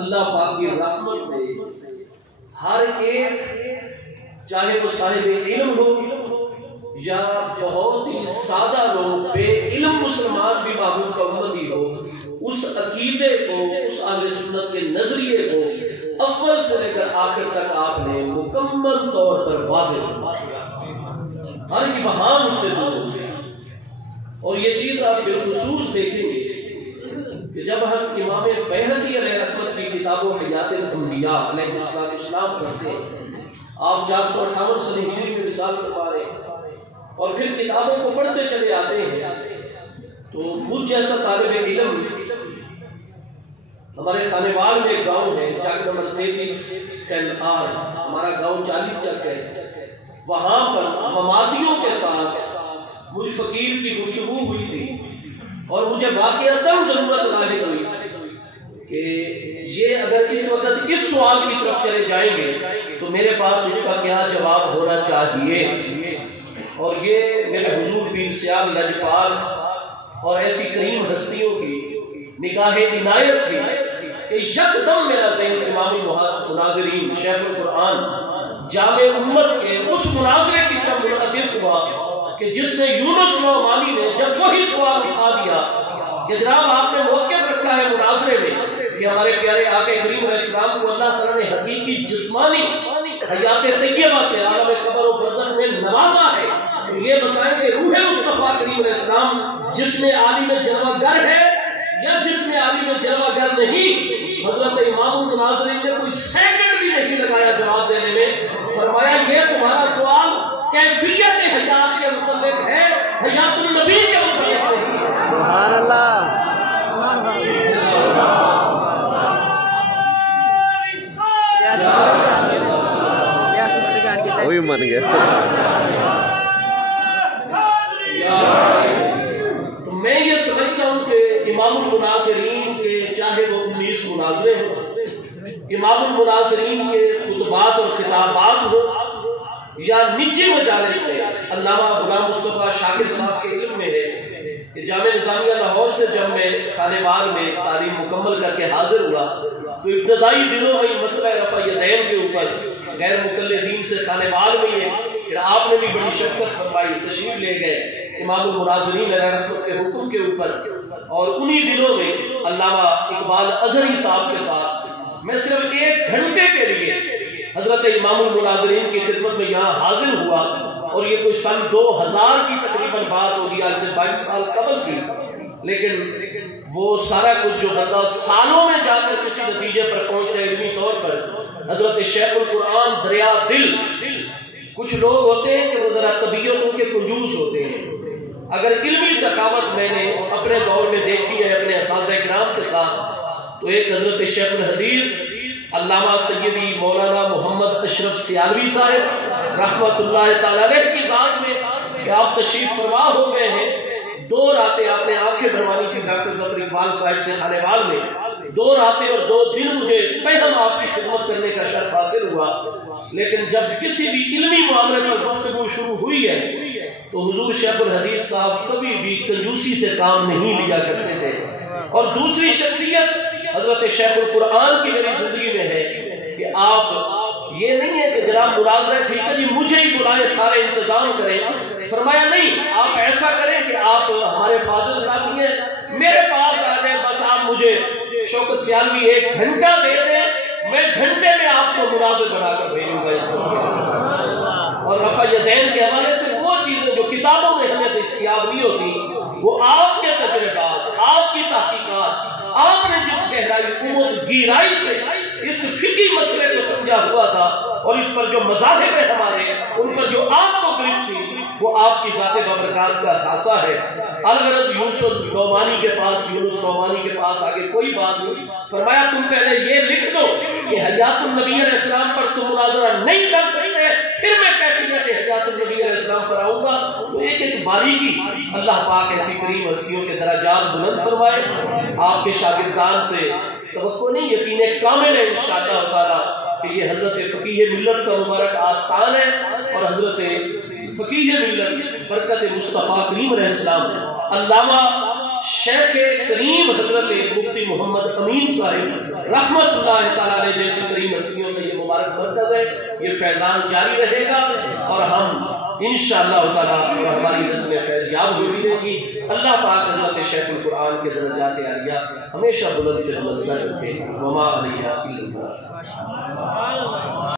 اللہ پاک کی رحمت سے ہر ایک چاہے وہ صاحب علم ہو یا بہت ہی سادہ لوگ بے علم مسلمان بھی محبوب کا امتی ہو، اس عقیدے کو، اس اہل سنت کے نظریے کو اول سے لے کر آخر تک آپ نے مکمل طور پر واضح کیا، ہر ابہام اس سے دور ہو گیا۔ اور یہ چیز آپ بالخصوص دیکھیں گے کہ جب ہم امام بیہقی علیہ رحمت کی کتاب و حیات الانبیاء علیہ السلام پڑھتے ہیں، آپ 458 صدی ہجری سے مثال فرما رہے ہیں، اور پھر کتابوں کو پڑھتے چلے آتے ہیں، تو مجھ جیسا طالب علم، ہمارے خانے وال میں ایک گاؤں ہے چک نمبر 33 ہمارا گاؤں 40 چک ہے، وہاں پر مماتیوں کے ساتھ مجھ فقیر کی گفتگو ہوئی تھی، اور مجھے واقعتاً ضرورت لاحق ہوئی کہ یہ اگر اس وقت اس سوال کی طرف چلے جائیں گے تو میرے پاس اس کا کیا جواب ہونا چاہیے۔ اور یہ میرے حضور بن سیال لجپال اور ایسی کریم ہستیوں کی نگاہ عنایت تھی کہ یکدم میرا ذہن امام مناظرین شیخ القرآن جامع امت کے اس مناظرے کی طرف منعطف ہوا کہ جس میں یونس نعمانی نے جب وہی سوال اٹھا دیا کہ جناب آپ نے موقف رکھا ہے مناظرے میں کہ ہمارے پیارے آقا کریم علیہ السلام کو اللہ تعالیٰ نے حقیقی جسمانی حیات طیبہ سے عالم قبر و برزخ میں نوازا ہے، تو یہ بتائیں کہ روح مصطفیٰ کریم علیہ السلام جس میں عالم جلوہ گر ہے یا جس میں عالم جلوہ گر نہیں؟ حضرت امام المناظرین نے کوئی سیکنڈ بھی نہیں لگایا جواب دینے میں، فرمایا یہ تمہارا سوال کیفیت حیات کے متعلق ہے، حیات النبی کے متعلق نہیں ہے۔ سبحان اللہ۔ وہی من گیا۔ تو میں یہ سمجھتا ہوں کہ امام المناظرین کے چاہے وہ 19 مناظرے ہوں، امام المناظرین کے خطبات اور خطابات ہوں، یا نجی مجالس میں علامہ غلام مصطفیٰ شاکر صاحب کے علم میں ہے کہ جامعہ نظامیہ لاہور سے جب میں خانے بال میں تعلیم مکمل کر کے حاضر ہوا تو ابتدائی دنوں میں مسئلہ رفع یدین کے اوپر غیر مقلدین سے خانے بال میں یہ پھر آپ نے بھی بڑی شفقت فرمائی، تشریف لے گئے امام المناظرین علیہ رحمت کے حکم کے اوپر، اور انہی دنوں میں علامہ اقبال ازہری صاحب کے ساتھ میں صرف 1 گھنٹے کے لیے حضرت امام المناظرین کی خدمت میں یہاں حاضر ہوا، اور یہ کوئی سن 2000 کی تقریباً بات ہوگی، آج سے 22 سال قبل کی، لیکن وہ سارا کچھ جو بندہ سالوں میں جا کر کسی نتیجے پر پہنچ جائے علمی طور پر، حضرت شیخ القرآن دریا دل، کچھ لوگ ہوتے ہیں کہ وہ ذرا طبیعتوں کے کنجوس ہوتے ہیں، اگر علمی ثقافت میں نے اپنے دور میں دیکھی ہے اپنے اساتذہ کرام کے ساتھ، تو ایک حضرت شیخ الحدیث علامہ سیدی مولانا محمد اشرف سیالوی صاحب رحمت اللہ تعالی علیہ کی ذات میں کہ آپ تشریف فرما ہو گئے ہیں، 2 راتیں آپ نے آنکھیں بھروانی تھی ڈاکٹر ظفر اقبال صاحب سے خانے وال میں، 2 راتیں اور 2 دن مجھے پہم آپ کی خدمت کرنے کا شرف حاصل ہوا، لیکن جب کسی بھی علمی معاملے پر گفتگو شروع ہوئی ہے تو حضور شیخ الحدیث صاحب کبھی بھی کنجوسی سے کام نہیں لیا کرتے تھے۔ اور دوسری شخصیت حضرت شیخ القرآن کی میری زندگی میں ہے کہ آپ یہ نہیں ہے کہ جناب مناظرہ ٹھیک ہے جی مجھے ہی بلائیں سارے انتظام کریں، فرمایا نہیں، آپ ایسا کریں کہ آپ ہمارے فاضل ساتھی ہیں، میرے پاس آ جائیں، بس آپ مجھے شوکت سیالوی 1 گھنٹہ دے دیں، میں گھنٹے میں آپ کو مناظر بنا کر بھیجوں گا اس مسئلے۔ اور رفع یدین کے حوالے سے وہ چیزیں جو کتابوں میں ہمیں دستیاب نہیں ہوتی، وہ آپ کے تجربات، آپ کی تحقیقات، آپ نے جس گہرائی سے اس فقہی مسئلے کو سمجھا ہوا تھا، اور اس پر جو مذاہب ہیں ہمارے، ان پر جو آپ کو گرفت تھی، وہ آپ کی ذات بابرکات کا خاصہ ہے۔ الغرض یونس نعمانی کے پاس آگے کوئی بات نہیں، فرمایا تم پہلے یہ لکھ دو کہ حیات النبی علیہ السلام پر تم مناظرہ نہیں کر سکتے، پھر میں کیفیت حیات النبی علیہ السلام پر آؤں گا۔ تو ایک باریکی، اللہ پاک ایسی کریم ہستیوں کے درجات بلند فرمائے۔ آپ کے شاگردان سے توقع نہیں، یقین کامل ہے انشاءاللہ تعالی کہ یہ حضرت فقیہ ملت کا مبارک آستان ہے، اور حضرت فقیہ ملت برکت مصطفیٰ کریم علیہ السلام علامہ شیخ کریم حضرت مفتی محمد امین صاحب رحمت اللہ تعالیٰ نے جیسے کریم ہستیوں کا یہ مبارک مرکز ہے، یہ فیضان جاری رہے گا اور ہم انشاءاللہ تعالیٰ ہماری نسلیں فیض یاب ہوتی رہے گی۔ اللہ پاک حضرت شیخ القرآن کے درجات عالیہ ہمیشہ بلند سے بلند رکھے۔ وما علیہ الا اللہ۔